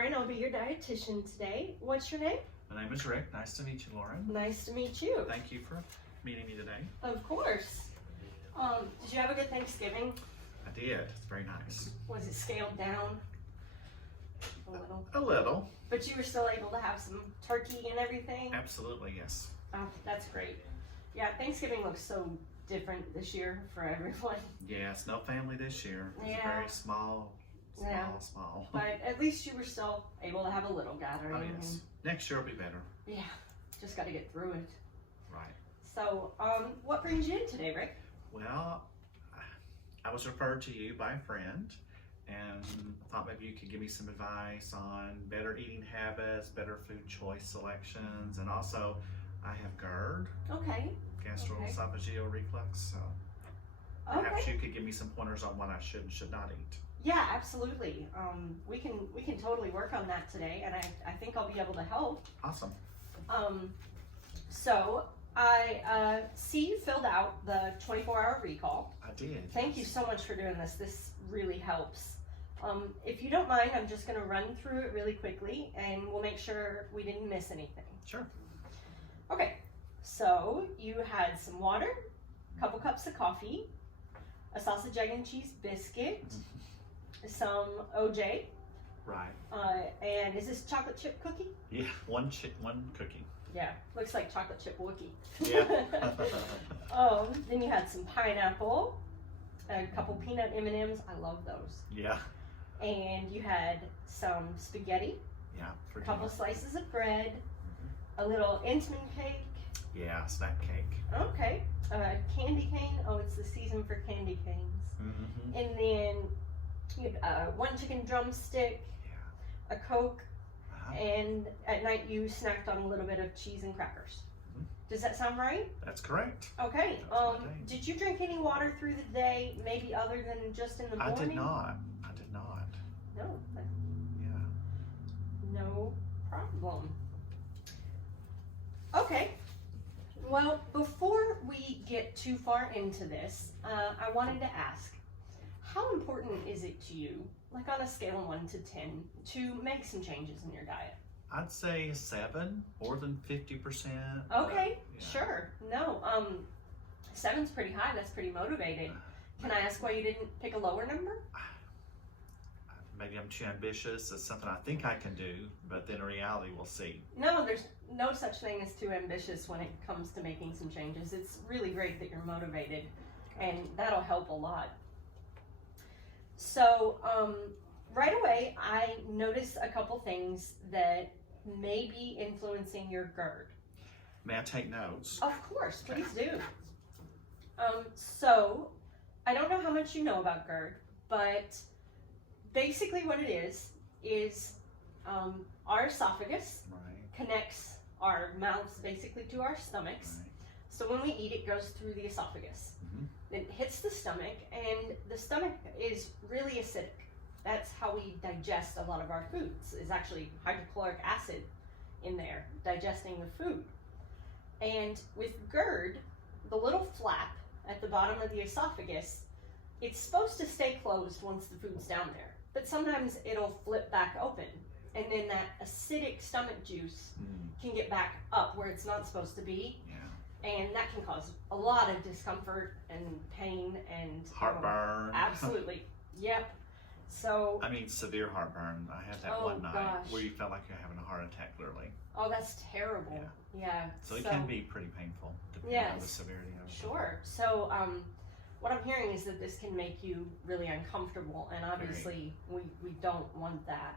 Lauren. I'll be your dietitian today. What's your name? My name is Rick. Nice to meet you, Lauren. Nice to meet you. Thank you for meeting me today. Of course. Did you have a good Thanksgiving? I did. It's very nice. Was it scaled down? A little? A little. But you were still able to have some turkey and everything? Absolutely, yes. Oh, that's great. Yeah, Thanksgiving looks so different this year for everyone. Yes, no family this year. It's Yeah. very small. But at least you were still able to have a little gathering. Oh, yes. Next year will be better. Yeah, just got to get through it. Right. So, what brings you in today, Rick? Well, I was referred to you by a friend and thought maybe you could give me some advice on better eating habits, better food choice selections, and also I have GERD, Okay. gastroesophageal reflux, so perhaps you could give me some pointers on what I should and should not eat. Yeah, absolutely. We can totally work on that today, and I think I'll be able to help. Awesome. So I see you filled out the 24-hour recall. I did. Thank you so much for doing this. This really helps. If you don't mind, I'm just going to run through it really quickly, and we'll make sure we didn't miss anything. Sure. Okay, so you had some water, a couple cups of coffee, a sausage, egg, and cheese biscuit, some OJ. Right. And is this chocolate chip cookie? Yeah, one cookie. Yeah, looks like chocolate chip Wookie. Yeah. Then you had some pineapple, a couple peanut M&Ms. I love those. Yeah. And you had some spaghetti, Yeah. a couple slices of bread, a little Entenmann cake. Yeah, snack cake. Okay. Candy cane. Oh, it's the season for candy canes. Mm-hmm. And then you had one chicken drumstick, a Coke, and at night you snacked on a little bit of cheese and crackers. Does that sound right? That's correct. Okay. That's my day. Did you drink any water through the day, maybe other than just in the morning? I did not. No. Yeah. No problem. Okay. Well, before we get too far into this, I wanted to ask, how important is it to you, like on a scale of 1 to 10, to make some changes in your diet? I'd say 7, more than 50%. Okay, Yeah. sure. No, 7's pretty high. That's pretty motivated. Can I ask why you didn't pick a lower number? Maybe I'm too ambitious. It's something I think I can do, but then in reality, we'll see. No, there's no such thing as too ambitious when it comes to making some changes. It's really great that you're motivated, and that'll help a lot. So, right away, I noticed a couple things that may be influencing your GERD. May I take notes? Of course, please do. So, I don't know how much you know about GERD, but basically what it is our esophagus connects our mouths basically to our stomachs. Right. So when we eat, it goes through the esophagus. Mm-hmm. It hits the stomach, and the stomach is really acidic. That's how we digest a lot of our foods, is actually hydrochloric acid in there, digesting the food. And with GERD, the little flap at the bottom of the esophagus, it's supposed to stay closed once the food's down there. But sometimes it'll flip back open, and then that acidic stomach juice can get back up where it's not supposed to be. Yeah. And that can cause a lot of discomfort and pain and Heartburn. Absolutely. Yep. So. I mean, severe heartburn. I had that one night where you felt like you're having a heart attack, literally. Oh, that's terrible. Yeah. So it can be pretty painful, depending on the severity of it. Sure. So, what I'm hearing is that this can make you really uncomfortable, and obviously we don't want that.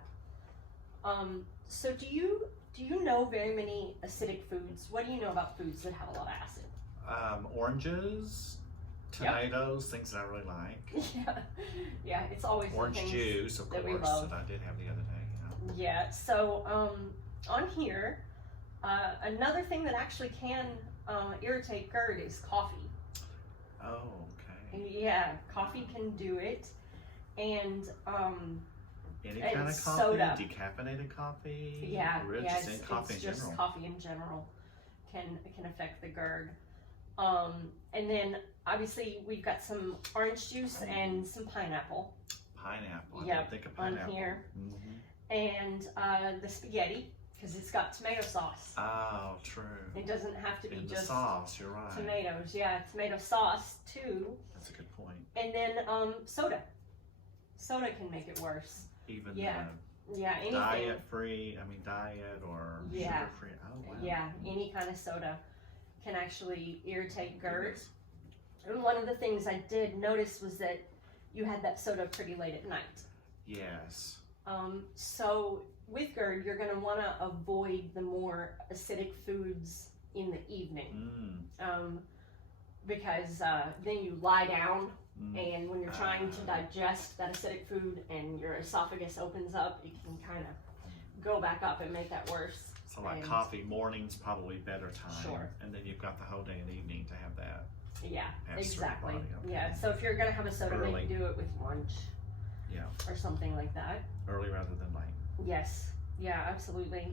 So do you know very many acidic foods? What do you know about foods that have a lot of acid? Oranges, tomatoes, things that I really like. Yeah, it's always orange juice, of course, that I did have the other day. Yeah. So on here, another thing that actually can irritate GERD is coffee. Oh, okay. Yeah, coffee can do it, and any kind of coffee, soda. Decaffeinated coffee. Yeah, or just coffee in just general. Coffee in general can affect the GERD. And then obviously we've got some orange juice and some pineapple. Pineapple. I Yep, didn't think of pineapple. on here. Mm-hmm. and the spaghetti, because it's got tomato sauce. Oh, true. It doesn't have to be In the just sauce, you're right. tomatoes. Yeah, tomato sauce too. That's a good point. And then soda. Soda can make it worse. Even Yeah, anything. diet or Yeah. sugar free. Oh, wow. Yeah, any kind of soda can actually irritate GERD. And one of the things I did notice was that you had that soda pretty late at night. Yes. So with GERD, you're going to want to avoid the more acidic foods in the evening. Because then you lie down, and when you're trying to digest that acidic food and your esophagus opens up, it can kind of go back up and make that worse. So like coffee morning's probably better time. Sure. And then you've got the whole day and evening to have that. Yeah, Pass through exactly. your body, okay. Yeah, so if you're going to have a soda, Early. maybe do it with lunch. Yeah. Or something like that. Early rather than late. Yes. Yeah, absolutely.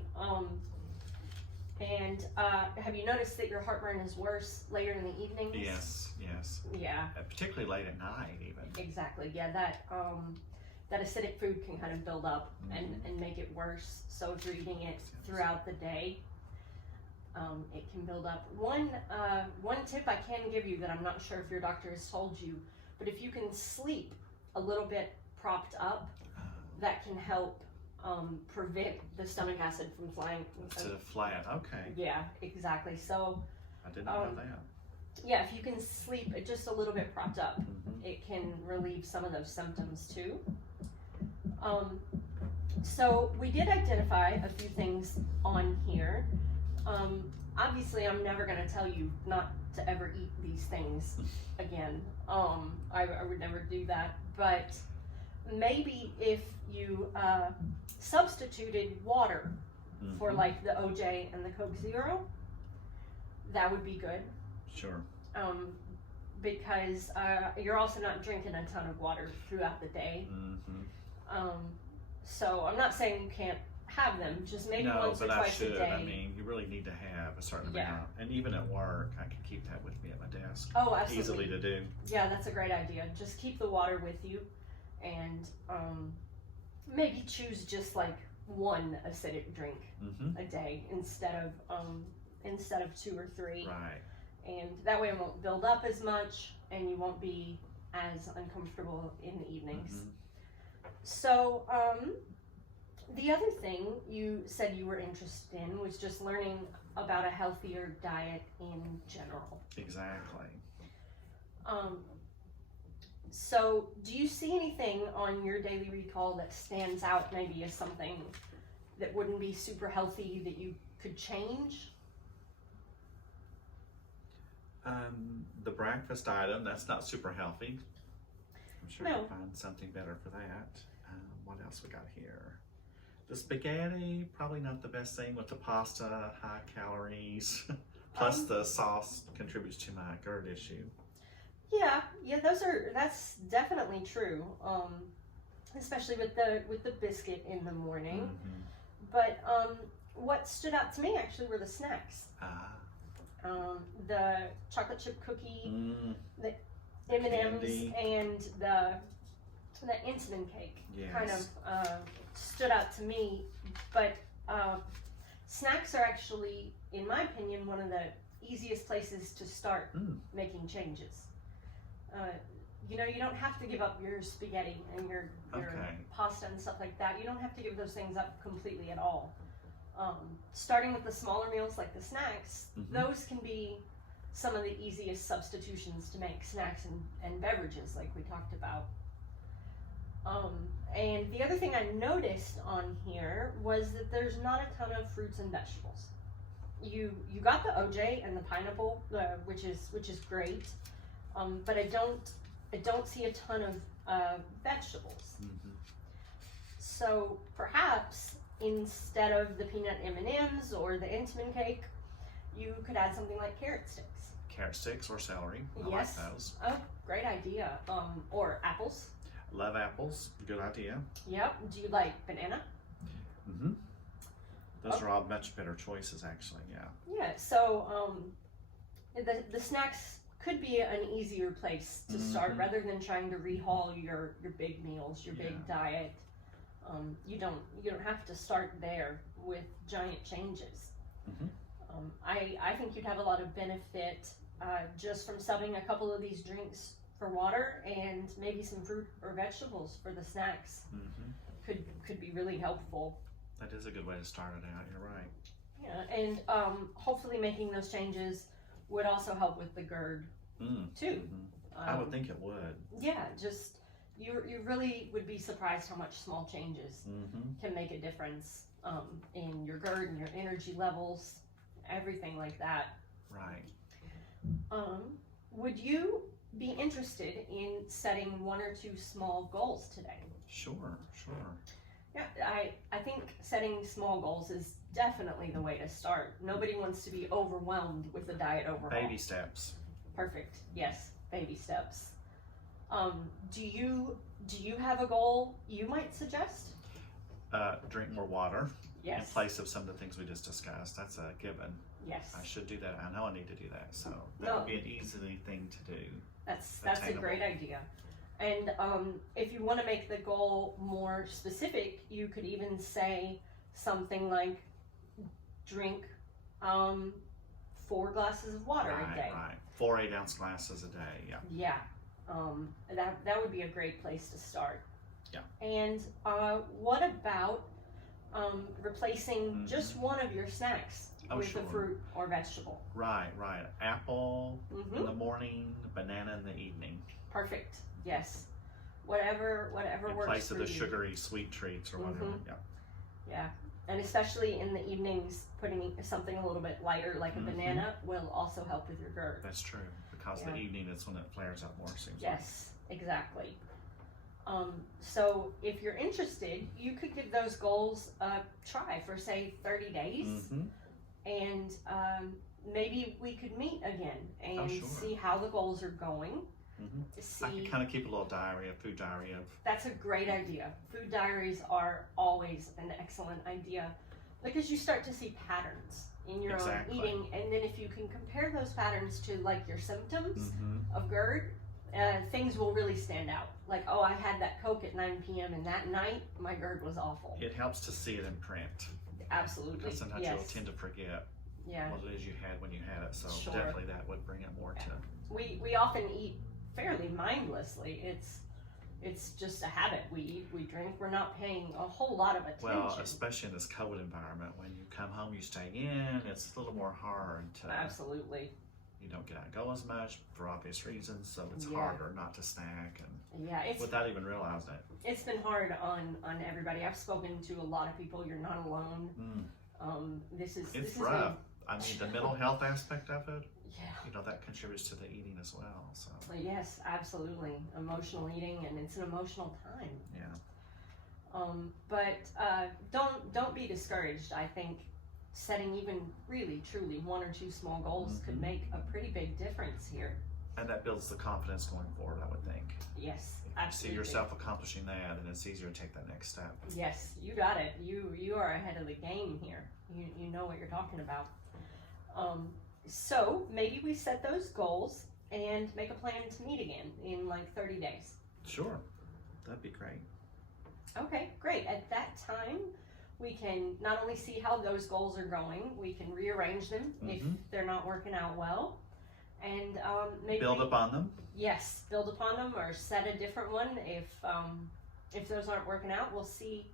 And have you noticed that your heartburn is worse later in the evenings? Yes, yes. Yeah. Particularly late at night even. Exactly. Yeah, that acidic food can kind of build up and make it worse. So if you're eating it throughout the day, it can build up. One tip I can give you that I'm not sure if your doctor has told you, but if you can sleep a little bit propped up, that can help prevent the stomach acid from flying. Instead of flat, okay. Yeah, exactly. So I didn't know that. yeah, if you can sleep just a little bit propped up, it can relieve some of those symptoms too. So we did identify a few things on here. Obviously, I'm never going to tell you not to ever eat these things again. I would never do that. But maybe if you substituted water for like the OJ and the Coke Zero, that would be good. Sure. Because you're also not drinking a ton of water throughout the day. So I'm not saying you can't have them, just maybe once or twice a day. I mean, you really need to have a certain amount. And even at work, I can keep that with me at my desk. Oh, absolutely. Easily to do. Yeah, that's a great idea. Just keep the water with you, and maybe choose just like one acidic drink a day instead of 2 or 3. Right. And that way it won't build up as much, and you won't be as uncomfortable in the evenings. So, the other thing you said you were interested in was just learning about a healthier diet in general. Exactly. So do you see anything on your daily recall that stands out maybe as something that wouldn't be super healthy that you could change? The breakfast item, that's not super healthy. I'm sure No. you'll find something better for that. What else we got here? The spaghetti, probably not the best thing with the pasta, high calories. Plus the sauce contributes to my GERD issue. Yeah, that's definitely true. Especially with the biscuit in the morning. But what stood out to me actually were the snacks. The chocolate chip cookie, the M&Ms, Candy. and the insulin cake kind of stood out to me. But snacks are actually, in my opinion, one of the easiest places to start making changes. You don't have to give up your spaghetti and your pasta and stuff like that. You don't have to give those things up completely at all. Starting with the smaller meals like the snacks, those can be some of the easiest substitutions to make snacks and beverages like we talked about. And the other thing I noticed on here was that there's not a ton of fruits and vegetables. You got the OJ and the pineapple, which is great, but I don't see a ton of vegetables. So perhaps instead of the peanut M&Ms or the Intamin cake, you could add something like carrot sticks. Carrot sticks or celery. I Yes. like those. Oh, great idea. Or apples. Love apples. Good idea. Yep. Do you like banana? Those are all much better choices, actually. Yeah. Yeah. So the snacks could be an easier place to start rather than trying to rehaul your big meals, your big diet. You don't have to start there with giant changes. Mhm. I think you'd have a lot of benefit just from subbing a couple of these drinks for water and maybe some fruit or vegetables for the snacks. Mhm. Could be really helpful. That is a good way to start it out. You're right. Yeah, and hopefully making those changes would also help with the GERD too. Mhm. I would think it would. Yeah, just you really would be surprised how much small changes Mhm. can make a difference in your GERD and your energy levels, everything like that. Right. Would you be interested in setting 1 or 2 small goals today? Sure. Yeah, I think setting small goals is definitely the way to start. Nobody wants to be overwhelmed with a diet overhaul. Baby steps. Perfect. Yes, baby steps. Do you have a goal you might suggest? Drink more water in Yes. place of some of the things we just discussed. That's a given. Yes. I should do that. I know I need to do that. So that No. would be an easy thing to do. That's a attainable. great idea. And if you want to make the goal more specific, you could even say something like drink 4 glasses of water a day. Right. 4 8-ounce glasses a day. Yeah. Yeah. That would be a great place to start. Yeah. And what about replacing just one of your snacks with sure. a fruit or vegetable? Right. Apple in Mm-hmm. the morning, banana in the evening. Perfect. Yes. Whatever In works place for of the you. sugary sweet treats or whatever. Mhm. Yeah. Yeah. And especially in the evenings, putting something a little bit lighter like a Mhm. banana will also help with your GERD. That's true. Because Yeah. the evening is when it flares up more, seems Yes, exactly. So if you're interested, you could give those goals a try for say 30 like. days, Mm-hmm. and maybe we could meet again and sure. see how the goals are going. Mm-hmm. I See, can kind of keep a little diary, a food diary of. that's a great idea. Food diaries are always an excellent idea because you start to see patterns in your Exactly. own eating, and then if you can compare those patterns to like your symptoms Mm-hmm. of GERD, things will really stand out. Like, oh, I had that Coke at 9 p.m. and that night my GERD was awful. It helps to see it in print. Absolutely. Because sometimes Yes. you'll tend to forget Yeah. what it is you had when you had it. So Sure. definitely that would bring it more to. We often eat fairly mindlessly. It's just a habit. We eat, we drink. We're not paying a whole lot of attention. Well, especially in this COVID environment, when you come home, you stay in. It's a little more hard to. Absolutely. You don't get out and go as much for obvious reasons, so it's Yeah. harder not to snack and Yeah, without even realizing it. it's been hard on everybody. I've spoken to a lot of people. You're not alone. This It's is rough. I mean, the mental health aspect of it, yeah. that contributes to the eating as well. So Yes, absolutely. Emotional eating, and it's an emotional time. yeah, But don't be discouraged. I think setting even really truly 1 or 2 small goals could Mhm. make a pretty big difference here. and that builds the confidence going forward. I would think. Yes, If you absolutely. see yourself accomplishing that, then it's easier to take that next step. Yes, you got it. You are ahead of the game here. You know what you're talking about. So maybe we set those goals and make a plan to meet again in like 30 days. Sure, that'd be great. Okay, great. At that time, we can not only see how those goals are going, we can rearrange them if Mhm. they're not working out well, and maybe Build upon them. Yes, build upon them or set a different one. If those aren't working out, we'll see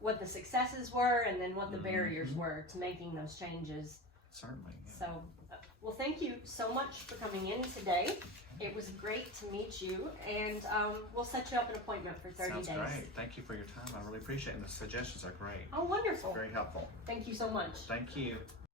what the successes were and then what the barriers Mhm. were to making those changes. Certainly. Yeah. So, well, thank you so much for coming in today. It was great to meet you, and we'll set you up an appointment for 30 Sounds days. great. Thank you for your time. I really appreciate it. And the suggestions are great. Oh, wonderful. Very helpful. Thank you so much. Thank you.